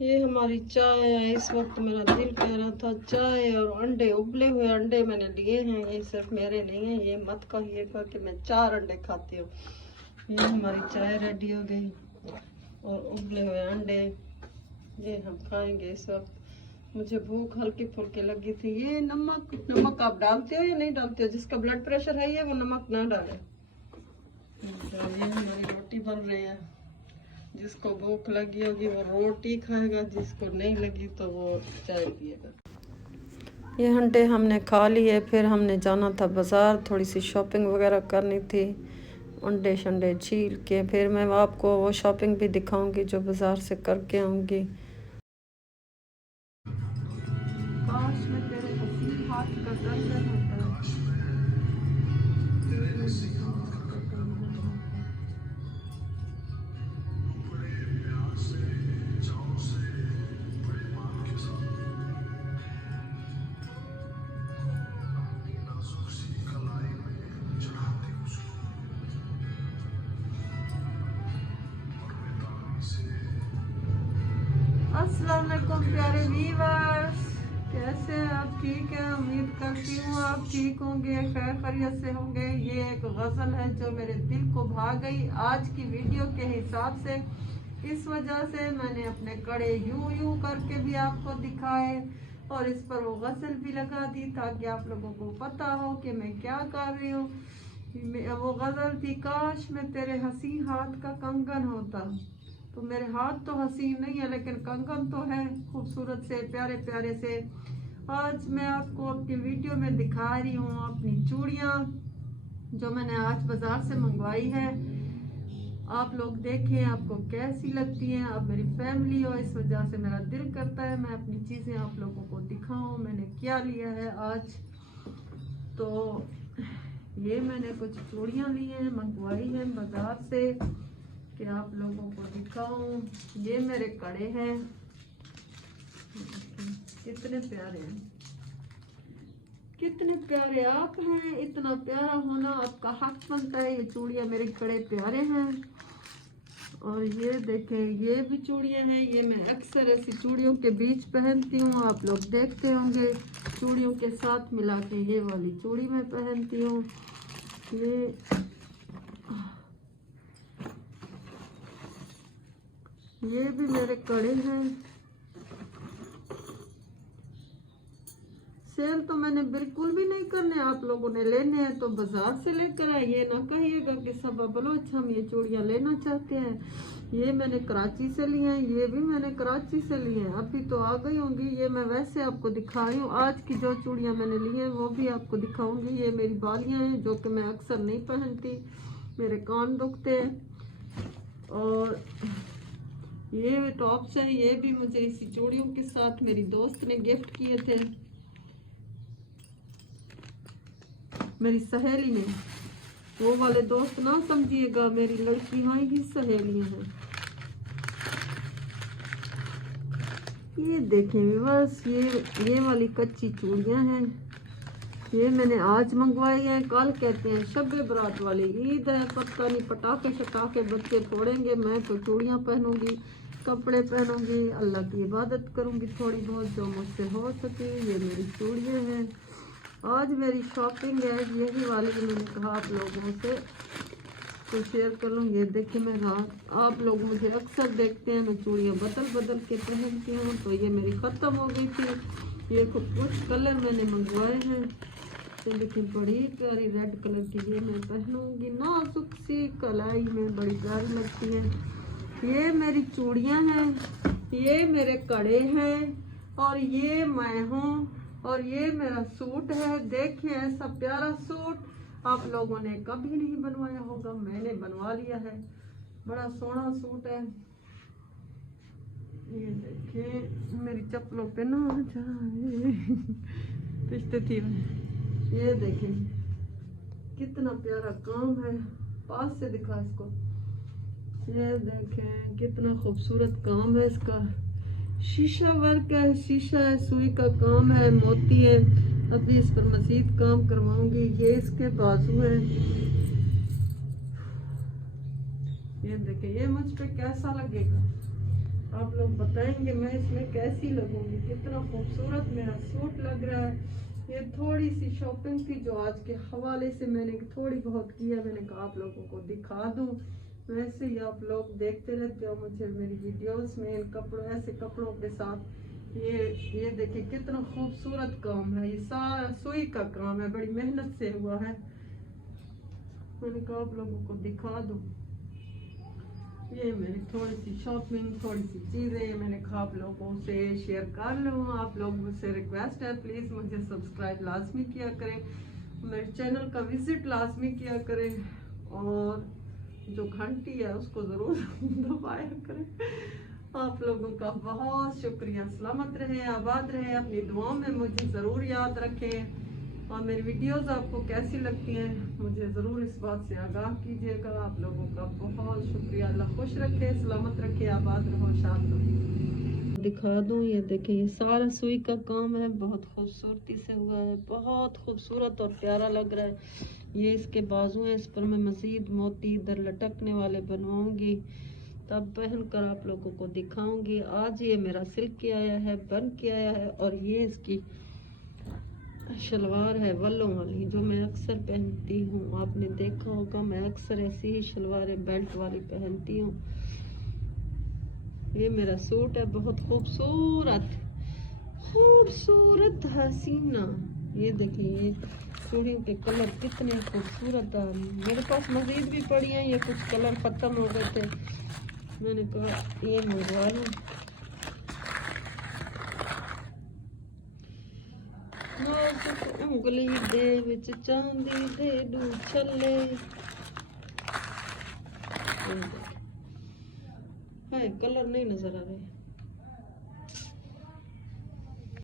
ये हमारी चाय है। इस वक्त मेरा दिल कह रहा था चाय और अंडे, उबले हुए अंडे मैंने लिए हैं। ये सिर्फ मेरे नहीं है, ये मत कहिएगा कि मैं 4 अंडे खाती हूँ। ये हमारी चाय रेडी हो गई और उबले हुए अंडे ये हम खाएंगे इस वक्त। मुझे भूख हल्की फुल्की लगी थी। ये नमक, नमक आप डालते हो या नहीं डालते हो? जिसका ब्लड प्रेशर है ये वो नमक ना डाले। तो ये हमारी रोटी बन रही है। जिसको भूख लगी होगी वो रोटी खाएगा, जिसको नहीं लगी तो वो चाय पिएगा। ये अंडे हमने खा लिए, फिर हमने जाना था बाज़ार, थोड़ी सी शॉपिंग वगैरह करनी थी। अंडे शंडे छील के फिर मैं आपको वो शॉपिंग भी दिखाऊंगी जो बाज़ार से करके आऊँगी। काश में तेरे हसीन हाथ का कंगन होता। अस्सलाम वालेकुम प्यारे व्यूअर्स, कैसे हैं आप? ठीक है, उम्मीद करती हूँ आप ठीक होंगे, खैर खैरियत से होंगे। ये एक गज़ल है जो मेरे दिल को भा गई आज की वीडियो के हिसाब से। इस वजह से मैंने अपने कड़े यूं यूं करके भी आपको दिखाए और इस पर वो गज़ल भी लगा दी ताकि आप लोगों को पता हो कि मैं क्या कर रही हूँ। वो गज़ल थी, काश मैं तेरे हसीन हाथ का कंगन होता। तो मेरे हाथ तो हसीन नहीं है लेकिन कंगन तो है, खूबसूरत से, प्यारे प्यारे से। आज मैं आपको अपनी वीडियो में दिखा रही हूँ अपनी चूड़ियाँ जो मैंने आज बाजार से मंगवाई है। आप लोग देखें आपको कैसी लगती हैं। आप मेरी फैमिली हो, इस वजह से मेरा दिल करता है मैं अपनी चीज़ें आप लोगों को दिखाऊं। मैंने क्या लिया है आज, तो ये मैंने कुछ चूड़ियाँ ली हैं, मंगवाई हैं बाजार से कि आप लोगों को दिखाऊं। ये मेरे कड़े हैं, कितने प्यारे हैं, कितने प्यारे आप हैं। इतना प्यारा होना आपका हक बनता है। ये चूड़ियाँ मेरे कड़े प्यारे हैं। और ये देखें, ये भी चूड़ियाँ हैं। ये मैं अक्सर ऐसी चूड़ियों के बीच पहनती हूँ, आप लोग देखते होंगे। चूड़ियों के साथ मिला के ये वाली चूड़ी मैं पहनती हूँ। ये भी मेरे कड़े हैं। सेल तो मैंने बिल्कुल भी नहीं करने, आप लोगों ने लेने हैं तो बाजार से लेकर आए। ये ना कहिएगा कि सब बलोच हम ये चूड़ियाँ लेना चाहते हैं। ये मैंने कराची से लिए हैं, ये भी मैंने कराची से लिए हैं, अभी तो आ गई होंगी। ये मैं वैसे आपको दिखा रही हूँ। आज की जो चूड़ियाँ मैंने ली हैं वो भी आपको दिखाऊंगी। ये मेरी बालियाँ हैं जो कि मैं अक्सर नहीं पहनती, मेरे कान दुखते हैं। और ये टॉप्स हैं, ये भी मुझे इसी चूड़ियों के साथ मेरी दोस्त ने गिफ्ट किए थे, मेरी सहेली ने। वो वाले दोस्त ना समझिएगा, मेरी लड़की हाँ ही सहेलियां हैं। ये देखें बस, ये वाली कच्ची चूड़ियां हैं। ये मैंने आज मंगवाई है। कल कहते हैं शब बरात वाली ईद है, पता नहीं पटाखे शटाखे बच्चे फोड़ेंगे, मैं तो चूड़ियां पहनूंगी, कपड़े पहनूंगी, अल्लाह की इबादत करूंगी थोड़ी बहुत जो मुझसे हो सके। ये मेरी चूड़ियां हैं। आज मेरी शॉपिंग है यही वाली, मैंने कहा आप लोगों से तो शेयर कर लूँ। ये देखिए, मैं रात, आप लोग मुझे अक्सर देखते हैं मैं चूड़ियाँ बदल बदल के पहनती हूँ, तो ये मेरी ख़त्म हो गई थी। ये कुछ कलर मैंने मंगवाए हैं, तो देखिए बड़ी प्यारी रेड कलर की ये मैं पहनूंगी, नाजुक सी कलाई में बड़ी प्यारी लगती है। ये मेरी चूड़ियाँ हैं, ये मेरे कड़े हैं और ये मैं हूँ और ये मेरा सूट है। देखिए ऐसा प्यारा सूट आप लोगों ने कभी नहीं बनवाया होगा, मैंने बनवा लिया है। बड़ा सोहना सूट है। ये देखिए मेरी चप्पलों पे ना जाए पिछते थी। ये देखें कितना प्यारा काम है, पास से दिखा इसको। ये देखें कितना खूबसूरत काम है इसका, शीशा वर्क है, शीशा है, सुई का काम है, मोती है। अभी इस पर मजीद काम करवाऊंगी। ये इसके बाजू है। ये देखें ये मुझ पे कैसा लगेगा। आप लोग बताएंगे मैं इसमें कैसी लगूंगी, कितना खूबसूरत मेरा सूट लग रहा है। ये थोड़ी सी शॉपिंग थी जो आज के हवाले से मैंने थोड़ी बहुत की है, मैंने कहा आप लोगों को दिखा दूं। वैसे ही आप लोग देखते रहते हो मुझे मेरी वीडियोस में, इन कपड़ों ऐसे कपड़ों के साथ। ये देखिए कितना खूबसूरत काम है, ये सारा सुई का काम है, बड़ी मेहनत से हुआ है। मैंने कहा आप लोगों को दिखा दूं। ये मेरी थोड़ी सी शॉपिंग, थोड़ी सी चीज़ें मैंने कहा आप लोगों से शेयर कर लूँ। आप लोगों से रिक्वेस्ट है प्लीज़ मुझे सब्सक्राइब लाजमी किया करें, मेरे चैनल का विजिट लाजमी किया करें, और जो घंटी है उसको ज़रूर दबाया करें। आप लोगों का बहुत शुक्रिया। सलामत रहे, आबाद रहे, अपनी दुआओं में मुझे ज़रूर याद रखें। और मेरी वीडियोस आपको कैसी लगती हैं मुझे ज़रूर इस बात से आगाह कीजिएगा। आप लोगों का बहुत शुक्रिया। अल्लाह खुश रखे, सलामत रखे, आबाद रहो, शाद रहो। दिखा दूँ, ये देखिए ये सारा सुई का काम है, बहुत खूबसूरती से हुआ है, बहुत खूबसूरत और प्यारा लग रहा है। ये इसके बाजू हैं, इस पर मैं मज़ीद मोती इधर लटकने वाले बनवाऊंगी, तब पहन कर आप लोगों को दिखाऊंगी। आज ये मेरा सिल्क के आया है, बन के आया है, और ये इसकी शलवार है वल्लों वाली जो मैं अक्सर पहनती हूँ। आपने देखा होगा मैं अक्सर ऐसी ही शलवारें बेल्ट वाली पहनती हूँ। ये मेरा सूट है, बहुत खूबसूरत खूबसूरत हसीना। ये देखिए ये चूड़ियों के कलर कितने खूबसूरत है। मेरे पास मजीद भी पड़ी हैं, ये कुछ कलर ख़त्म हो गए थे, मैंने कहा ये मंगवा लूँ। उंगली दे विच चांदी दे दू छले, है कलर नहीं नजर आ रहे।